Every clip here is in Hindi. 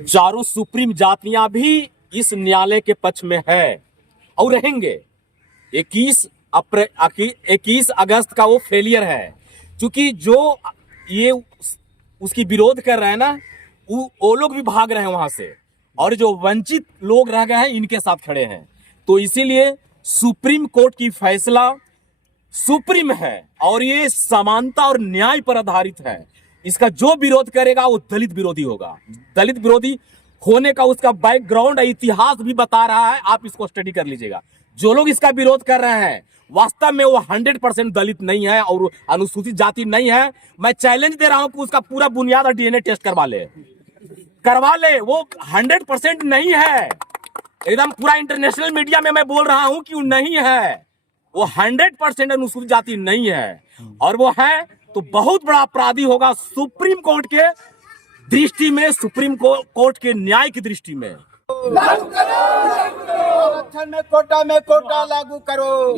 चारों सुप्रीम जातियां भी इस न्यायालय के पक्ष में है और रहेंगे। 21 अगस्त का वो फेलियर है, क्योंकि जो ये उसकी विरोध कर रहे हैं ना, वो लोग भी भाग रहे हैं वहां से, और जो वंचित लोग रह गए हैं इनके साथ खड़े हैं। तो इसीलिए सुप्रीम कोर्ट की फैसला सुप्रीम है और ये समानता और न्याय पर आधारित है। इसका जो विरोध करेगा वो दलित विरोधी होगा। दलित विरोधी होने का उसका बैकग्राउंड इतिहास भी बता रहा है, आप इसको स्टडी कर लीजिएगा। जो लोग इसका विरोध कर रहे हैं वास्तव में वो 100% दलित नहीं है और अनुसूचित जाति नहीं है। मैं चैलेंज दे रहा हूं कि उसका पूरा बुनियाद और डीएनए टेस्ट करवा ले। वो 100% नहीं है। एकदम पूरा इंटरनेशनल मीडिया में मैं बोल रहा हूं कि वो नहीं है। वो 100% अनुसूचित जाति नहीं है, और वो है तो बहुत बड़ा अपराधी होगा सुप्रीम कोर्ट के दृष्टि में, सुप्रीम कोर्ट के न्याय की दृष्टि में। आरक्षण में कोटा लागू करो।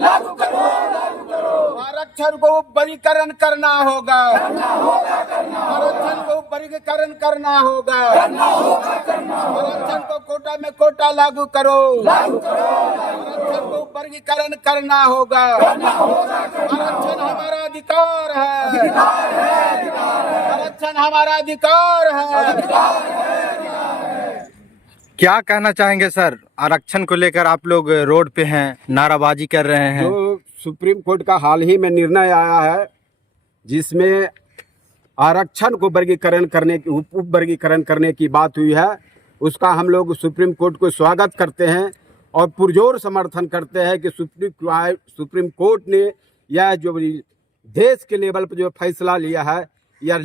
आरक्षण को वर्गीकरण करना होगा। आरक्षण को वर्गीकरण करना होगा। आरक्षण को कोटा लागू करो। आरक्षण को वर्गीकरण करना होगा। आरक्षण हमारा अधिकार है। आरक्षण हमारा अधिकार है। क्या कहना चाहेंगे सर, आरक्षण को लेकर आप लोग रोड पे हैं, नाराबाजी कर रहे हैं? जो सुप्रीम कोर्ट का हाल ही में निर्णय आया है जिसमें आरक्षण को वर्गीकरण करने की उप वर्गीकरण करने की बात हुई है, उसका हम लोग सुप्रीम कोर्ट को स्वागत करते हैं और पुरजोर समर्थन करते हैं कि सुप्रीम कोर्ट ने यह जो देश के लेवल पर जो फैसला लिया है यह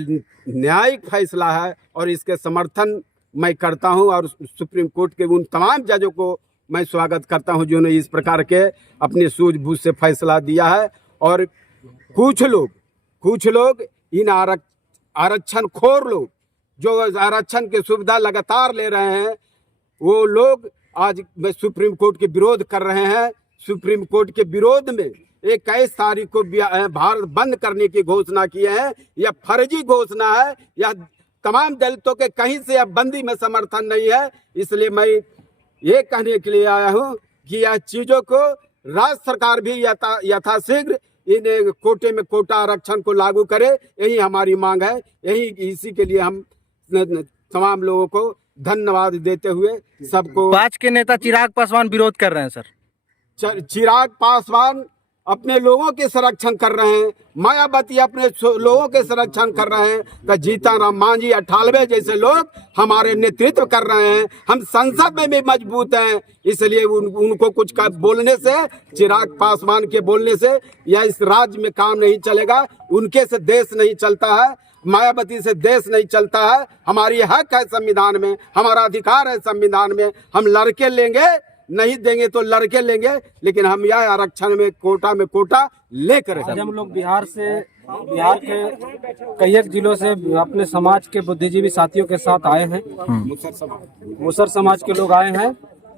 न्यायिक फैसला है, और इसके समर्थन मैं करता हूं। और सुप्रीम कोर्ट के उन तमाम जजों को मैं स्वागत करता हूं जिन्होंने इस प्रकार के अपनी सूझबूझ से फैसला दिया है। और कुछ लोग इन आरक्षण खोर लोग जो आरक्षण की सुविधा लगातार ले रहे हैं, वो लोग आज सुप्रीम कोर्ट के विरोध कर रहे हैं। सुप्रीम कोर्ट के विरोध में 21 तारीख को भारत बंद करने की घोषणा की है। यह फर्जी घोषणा है। यह तमाम दलितों के कहीं से अब बंदी में समर्थन नहीं है। इसलिए मैं ये कहने के लिए आया हूं कि यह चीजों को राज्य सरकार भी यथाशीघ्र इन कोटे में कोटा आरक्षण को लागू करे, यही हमारी मांग है। इसी के लिए हम तमाम लोगों को धन्यवाद देते हुए सबको। भाजपा के नेता चिराग पासवान विरोध कर रहे हैं सर। चिराग पासवान अपने लोगों के संरक्षण कर रहे हैं, मायावती अपने लोगों के संरक्षण कर रहे हैं, तो जीतनराम मांझी 98 जैसे लोग हमारे नेतृत्व कर रहे हैं। हम संसद में भी मजबूत हैं, इसलिए उनको कुछ बोलने से, चिराग पासवान के बोलने से या इस राज्य में काम नहीं चलेगा। उनके से देश नहीं चलता है, मायावती से देश नहीं चलता है। हमारी हक है संविधान में, हमारा अधिकार है संविधान में। हम लड़के लेंगे, नहीं देंगे तो लड़के लेंगे, लेकिन हम यह आरक्षण में कोटा लेकर। आज हम लोग बिहार के कई एक जिलों से अपने समाज के बुद्धिजीवी साथियों के साथ आए हैं। मुसर समाज के लोग आए हैं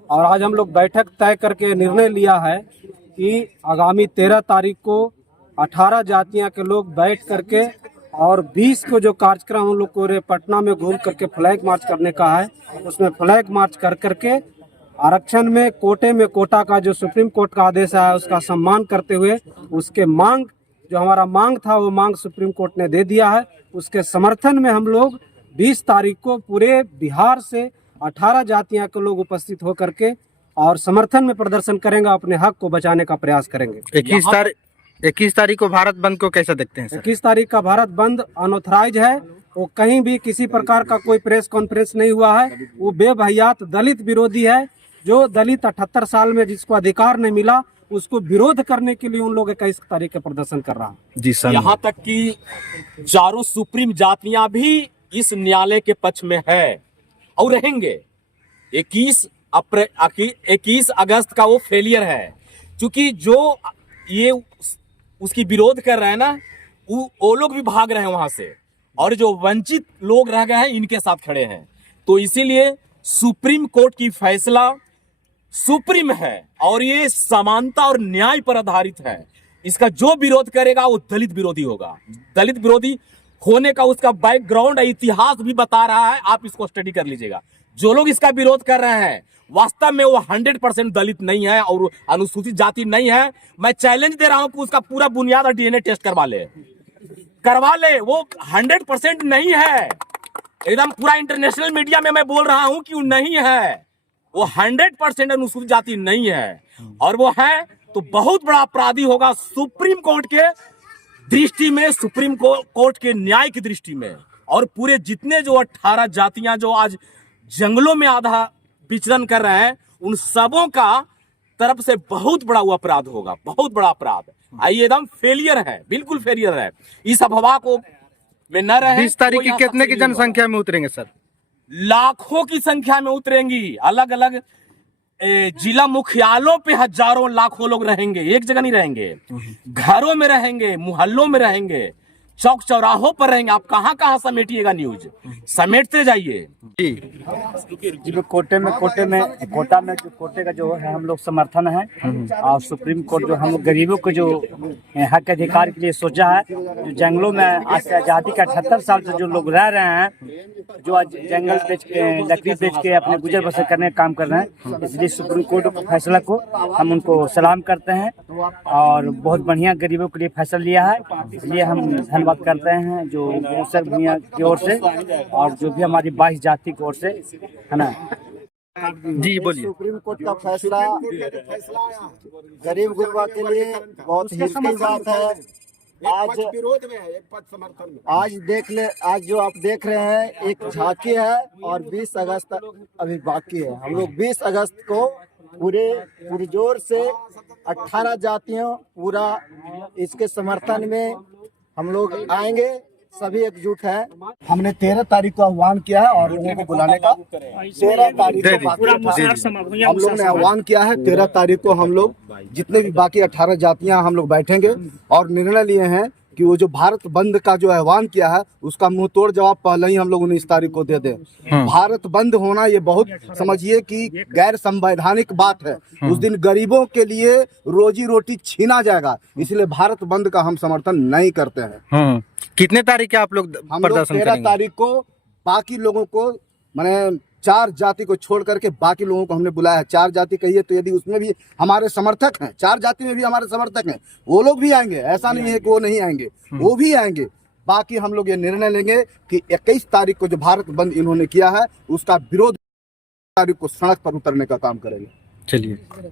और आज हम लोग बैठक तय करके निर्णय लिया है कि आगामी 13 तारीख को 18 जातियां के लोग बैठ करके और 20 को जो कार्यक्रम हम लोग को पटना में घूम करके फ्लैग मार्च करने का है, उसमें फ्लैग मार्च कर करके आरक्षण में कोटा का जो सुप्रीम कोर्ट का आदेश है उसका सम्मान करते हुए उसके मांग, जो हमारा मांग था वो मांग सुप्रीम कोर्ट ने दे दिया है, उसके समर्थन में हम लोग 20 तारीख को पूरे बिहार से 18 जातियां के लोग उपस्थित होकर के और समर्थन में प्रदर्शन करेंगे, अपने हक को बचाने का प्रयास करेंगे। 21 तारीख को भारत बंद को कैसे देखते हैं सर? 21 तारीख का भारत बंद अनऑथराइज है। वो कहीं भी किसी प्रकार का कोई प्रेस कॉन्फ्रेंस नहीं हुआ है। वो बेभयात दलित विरोधी है। जो दलित 78 साल में जिसको अधिकार नहीं मिला उसको विरोध करने के लिए उन लोग 21 तारीख का प्रदर्शन कर रहा है। जी सर, यहाँ तक कि चारों सुप्रीम जातियां भी इस न्यायालय के पक्ष में है और रहेंगे। 21 अगस्त का वो फेलियर है, क्योंकि जो ये उसकी विरोध कर रहे हैं ना, वो लोग भी भाग रहे हैं वहां से, और जो वंचित लोग रह गए हैं इनके साथ खड़े हैं। तो इसीलिए सुप्रीम कोर्ट की फैसला सुप्रीम है और ये समानता और न्याय पर आधारित है। इसका जो विरोध करेगा वो दलित विरोधी होगा। दलित विरोधी होने का उसका बैकग्राउंड इतिहास भी बता रहा है। आप इसको स्टडी कर लीजिएगा। जो लोग इसका विरोध कर रहे हैं वास्तव में वो 100% दलित नहीं है और अनुसूचित जाति नहीं है। मैं चैलेंज दे रहा हूं कि उसका पूरा बुनियाद और डीएनए टेस्ट करवा ले। वो 100% नहीं है। एकदम पूरा इंटरनेशनल मीडिया में मैं बोल रहा हूं कि वो नहीं है। वो 100% अनुसूचित जाति नहीं है, और वो है तो बहुत बड़ा अपराधी होगा सुप्रीम कोर्ट के दृष्टि में, सुप्रीम कोर्ट के न्याय की दृष्टि में। और पूरे जितने जो 18 जातियां जो आज जंगलों में आधा विचरण कर रहे हैं, उन सबों का तरफ से बहुत बड़ा वो अपराध होगा, बहुत बड़ा अपराध। ये एकदम फेलियर है, बिल्कुल फेलियर है। इस अफवाह को में न रहे। 20 तारीख की कितने की जनसंख्या में उतरेंगे सर? लाखों की संख्या में उतरेंगी। अलग अलग जिला मुख्यालयों पे हजारों लाखों लोग रहेंगे, एक जगह नहीं रहेंगे। घरों में रहेंगे, मोहल्लों में रहेंगे, चौक चौराहों पर रहेंगे। आप कहां कहां समेटिएगा न्यूज, समेटते जाइए। कोटे में जो कोटे का जो है हम लोग समर्थन है, और सुप्रीम कोर्ट जो हम लोग गरीबों को जो हक अधिकार के लिए सोचा है। जो जंगलों में आज से आज़ादी का 78 साल से जो लोग रह रहे हैं, जो आज जंगल बेच के लकड़ी बेच के अपने गुजर बसर करने का काम कर रहे हैं, इसलिए सुप्रीम कोर्ट के फैसला को हम उनको सलाम करते हैं और बहुत बढ़िया गरीबों के लिए फैसला लिया है। इसलिए हम धन्यवाद करते हैं जो मूसर भूमिया की ओर से और जो भी हमारी 22 जाति की ओर से, है ना। जी बोलिए। सुप्रीम कोर्ट का फैसला गरीब गुरबा के लिए बहुत ही की बात है। आज विरोध में है, एक पद समर्थन में। आज जो आप देख रहे हैं एक झांकी है, और 20 अगस्त अभी बाकी है। हम लोग 20 अगस्त को पूरे पुरजोर से 18 जातियों पूरा इसके समर्थन में हम लोग आएंगे, सभी एकजुट हैं। हमने 13 तारीख को आह्वान किया है और लोगों को बुलाने का 13 तारीख को हम लोग ने आह्वान किया है। 13 तारीख को हम लोग जितने भी बाकी 18 जातियां हम लोग बैठेंगे और निर्णय लिए हैं कि वो जो भारत बंद का जो आह्वान किया है उसका मुंह तोड़ जवाब पहले ही हम लोग 19 तारीख को दे दें। भारत बंद होना ये बहुत समझिए कि गैर संवैधानिक बात है। उस दिन गरीबों के लिए रोजी रोटी छीना जाएगा, इसलिए भारत बंद का हम समर्थन नहीं करते हैं। कितने तारीख के आप लोग हम लोग 13 तारीख को बाकी लोगों को, मैंने 4 जाति को छोड़ करके बाकी लोगों को हमने बुलाया है। 4 जाति कहिए तो यदि उसमें भी हमारे समर्थक हैं, 4 जाति में भी हमारे समर्थक हैं, वो लोग भी आएंगे। ऐसा नहीं है कि वो नहीं आएंगे, वो भी आएंगे। बाकी हम लोग ये निर्णय लेंगे कि 21 तारीख को जो भारत बंद इन्होंने किया है उसका विरोध तारीख को सड़क पर उतरने का काम करेंगे। चलिए।